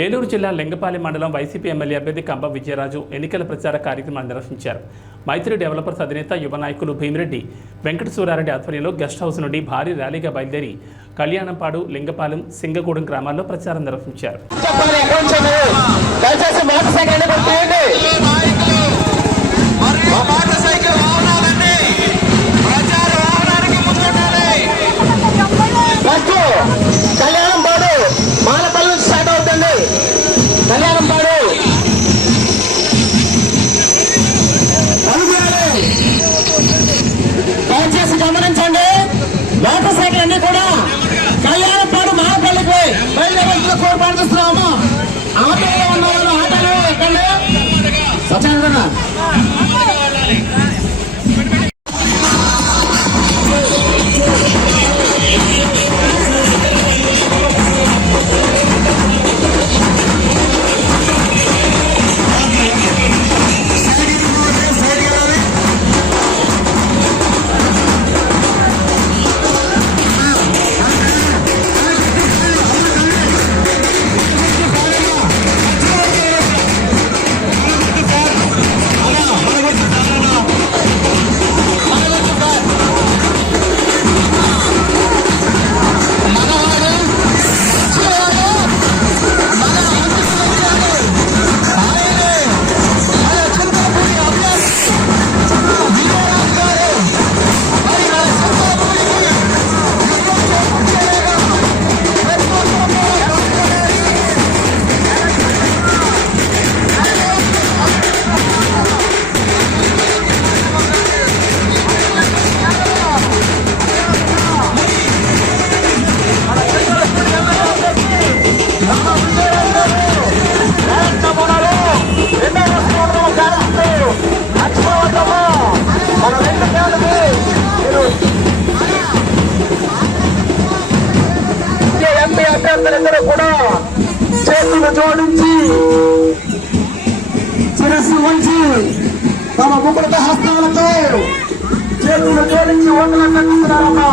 ఏలూరు జిల్లా లింగపాలెం మండలం YCP MLA అభ్యర్థి కంబ విజయరాజు ఎన్నికల ప్రచార కార్యక్రమాన్ని నిర్వహించారు. మైత్రి డెవలపర్స్ అధినేత యువ నాయకులు భీమిరెడ్డి వెంకట సూరారెడ్డి ఆధ్వర్యంలో గెస్ట్ హౌస్ నుండి భారీ ర్యాలీగా బయలుదేరి కళ్యాణంపాడు లింగపాలెం సింగగూడెం గ్రామాల్లో ప్రచారం నిర్వహించారు. కోరు పాటిస్తున్నాము ఆటోలో ఎంపీ అభ్యర్థులందరూ కూడా చేతులు జోడించి శిరస్సు వంచి తమ ముకులత హస్తాలతో చేతులు జోడించి ఓటలు కట్టిస్తున్నారమ్మా.